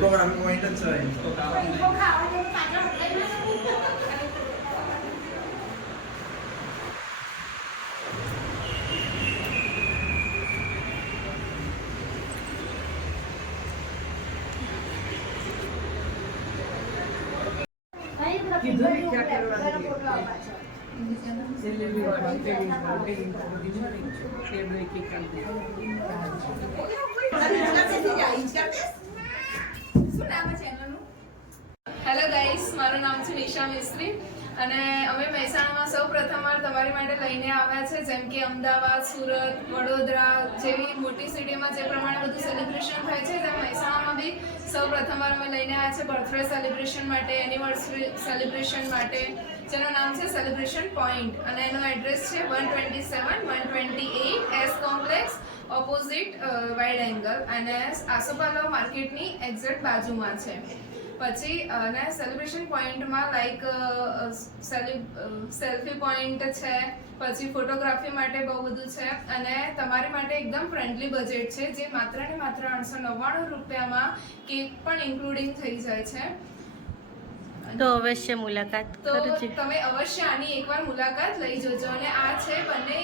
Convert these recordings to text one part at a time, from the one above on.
Photography पॉइंटच आहे. Hello guys, મારું નામ છે નિશા મિસ્ત્રી અને અમે મહેસાણામાં સૌ પ્રથમવાર તમારી માટે લઈને આવ્યા છે. જેમ કે અમદાવાદ, સુરત, વડોદરા જેવી મોટી સિટીમાં જે પ્રમાણે બધું સેલિબ્રેશન થાય છે, તેમ મહેસાણામાં બી સૌ પ્રથમવાર અમે લઈને આવ્યા છે બર્થડે સેલિબ્રેશન માટે, એનિવર્સરી સેલિબ્રેશન માટે, જેનું નામ છે સેલિબ્રેશન પોઈન્ટ અને એનું એડ્રેસ છે 127-128 S complex opposite wide angle અને આસોપાલવ માર્કેટની એક્ઝેક્ટ બાજુમાં છે. પછી અને સેલિબ્રેશન પોઈન્ટમાં લાઈક સેલ્ફી પોઈન્ટ છે, પછી ફોટોગ્રાફી માટે બહુ બધું છે અને તમારી માટે એકદમ ફ્રેન્ડલી બજેટ છે, જે માત્ર ને માત્ર 899 રૂપિયામાં કેક પણ ઇન્ક્લુડિંગ થઈ જાય છે. તો અવશ્ય મુલાકાત કરજો. તમે અવશ્ય આની એકવાર મુલાકાત લઈ જજો. અને આ છે બંને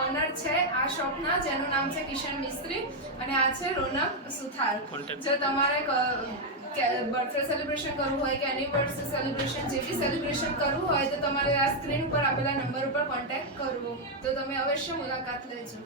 ઓનર છે આ શોપના, જેનું નામ છે કિશન મિસ્ત્રી અને આ છે રોનક સુથાર. જો તમારે બર્થડે સેલિબ્રેશન કરવું હોય કે એનિવર્સરી સેલિબ્રેશન જે બી સેલિબ્રેશન કરવું હોય તો તમારે આ સ્ક્રીન ઉપર આપેલા નંબર ઉપર કોન્ટેક્ટ કરવો. તો તમે અવશ્ય મુલાકાત લેજો.